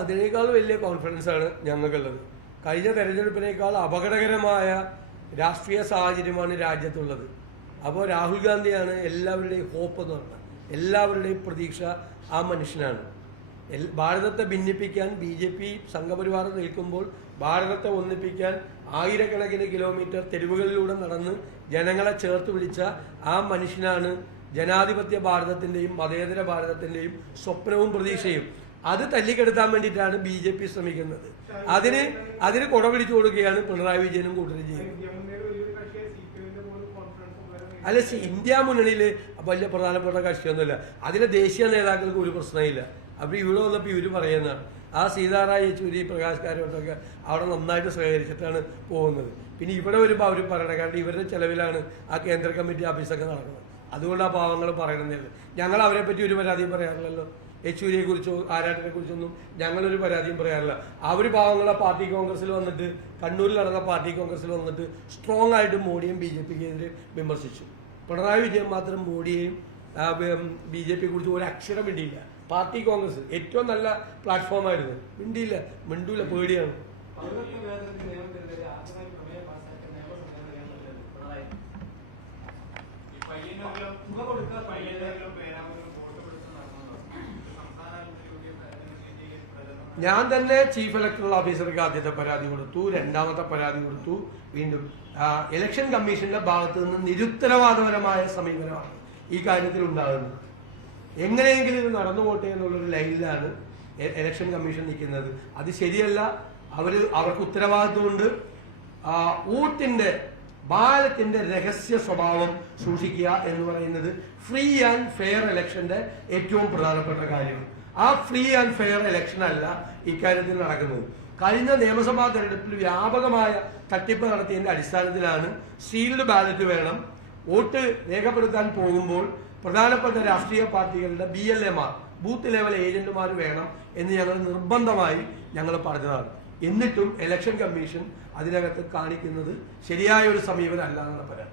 അതിനേക്കാൾ വലിയ കോൺഫിഡൻസ് ആണ് ഞങ്ങൾക്കുള്ളത്. കഴിഞ്ഞ തെരഞ്ഞെടുപ്പിനേക്കാൾ അപകടകരമായ രാഷ്ട്രീയ സാഹചര്യമാണ് രാജ്യത്തുള്ളത്. അപ്പോൾ രാഹുൽ ഗാന്ധിയാണ് എല്ലാവരുടെയും ഹോപ്പ് എന്ന് പറഞ്ഞാൽ, എല്ലാവരുടെയും പ്രതീക്ഷ ആ മനുഷ്യനാണ്. ഭാരതത്തെ ഭിന്നിപ്പിക്കാൻ BJP സംഘപരിവാർ നിൽക്കുമ്പോൾ ഭാരതത്തെ ഒന്നിപ്പിക്കാൻ ആയിരക്കണക്കിന് കിലോമീറ്റർ തെരുവുകളിലൂടെ നടന്ന് ജനങ്ങളെ ചേർത്ത് പിടിച്ച ആ മനുഷ്യനാണ് ജനാധിപത്യ ഭാരതത്തിൻ്റെയും മതേതര ഭാരതത്തിൻ്റെയും സ്വപ്നവും പ്രതീക്ഷയും. അത് തല്ലിക്കെടുത്താൻ വേണ്ടിയിട്ടാണ് BJP ശ്രമിക്കുന്നത്. അതിന് കുട പിടിച്ചു കൊടുക്കുകയാണ് പിണറായി വിജയനും കൂട്ടരും ചെയ്യുന്നത്. അല്ല, ഇന്ത്യ മുന്നണിയിൽ വലിയ പ്രധാനപ്പെട്ട കക്ഷിയൊന്നുമില്ല. അതിലെ ദേശീയ നേതാക്കൾക്ക് ഒരു പ്രശ്നമില്ല. അപ്പോൾ ഇവിടെ വന്നപ്പോൾ ഇവർ പറയുന്നതാണ്. ആ സീതാറാം യെച്ചൂരി, പ്രകാശ് കാരാട്ടൊക്കെ അവിടെ നന്നായിട്ട് സഹകരിച്ചിട്ടാണ് പോകുന്നത്. പിന്നെ ഇവിടെ വരുമ്പോൾ അവർ പറയണം, കാരണം ഇവരുടെ ചെലവിലാണ് ആ കേന്ദ്ര കമ്മിറ്റി ഓഫീസൊക്കെ നടക്കുന്നത്. അതുകൊണ്ട് ആ പാവങ്ങൾ പറയണമെന്നില്ല. ഞങ്ങൾ അവരെ പറ്റി ഒരു പരാതിയും പറയാറില്ലല്ലോ. യെച്ചൂരിയെ കുറിച്ചോ ആരാട്ടിനെ കുറിച്ചൊന്നും ഞങ്ങളൊരു പരാതിയും പറയാറില്ല. അവർ പാവങ്ങളെ പാർട്ടി കോൺഗ്രസ്സിൽ വന്നിട്ട്, കണ്ണൂരിൽ നടന്ന പാർട്ടി കോൺഗ്രസ്സിൽ വന്നിട്ട് സ്ട്രോങ് ആയിട്ട് മോഡിയും BJPക്കെതിരെ വിമർശിച്ചു. പിണറായി വിജയൻ മാത്രം മോഡിയെയും BJPയെ കുറിച്ച് ഒരു അക്ഷരം മിണ്ടിയില്ല. പാർട്ടി കോൺഗ്രസ് ഏറ്റവും നല്ല പ്ലാറ്റ്ഫോമായിരുന്നു, മിണ്ടൂല, പേടിയാണ്. ഞാൻ തന്നെ ചീഫ് ഇലക്ടറൽ ഓഫീസർക്ക് ആദ്യത്തെ പരാതി കൊടുത്തു, രണ്ടാമത്തെ പരാതി കൊടുത്തു. വീണ്ടും ഇലക്ഷൻ കമ്മീഷന്റെ ഭാഗത്തു നിന്ന് നിരുത്തരവാദപരമായ സമീപനമാണ് ഈ കാര്യത്തിൽ ഉണ്ടാകുന്നത്. എങ്ങനെയെങ്കിലും ഇത് നടന്നു പോട്ടെ എന്നുള്ളൊരു ലൈനിലാണ് ഇലക്ഷൻ കമ്മീഷൻ നിൽക്കുന്നത്. അത് ശരിയല്ല. അവർക്ക് ഉത്തരവാദിത്വമുണ്ട്. ബാലറ്റിന്റെ രഹസ്യ സ്വഭാവം സൂക്ഷിക്കുക എന്ന് പറയുന്നത് ഫ്രീ ആൻഡ് ഫെയർ ഇലക്ഷന്റെ ഏറ്റവും പ്രധാനപ്പെട്ട കാര്യമാണ്. ആ ഫ്രീ ആൻഡ് ഫെയർ ഇലക്ഷൻ അല്ല ഇക്കാര്യത്തിൽ നടക്കുന്നത്. കഴിഞ്ഞ നിയമസഭാ തെരഞ്ഞെടുപ്പിൽ വ്യാപകമായ തട്ടിപ്പ് നടത്തിയതിന്റെ അടിസ്ഥാനത്തിലാണ് സീൽഡ് ബാലറ്റ് വേണം, വോട്ട് രേഖപ്പെടുത്താൻ പോകുമ്പോൾ പ്രധാനപ്പെട്ട രാഷ്ട്രീയ പാർട്ടികളുടെ BLAമാർ, ബൂത്ത് ലെവൽ ഏജന്റുമാർ വേണം എന്ന് ഞങ്ങൾ നിർബന്ധമായി പറഞ്ഞതാണ്. എന്നിട്ടും ഇലക്ഷൻ കമ്മീഷൻ അതിനകത്ത് കാണിക്കുന്നത് ശരിയായ ഒരു സമീപനം അല്ല എന്നാണ് പറയാം.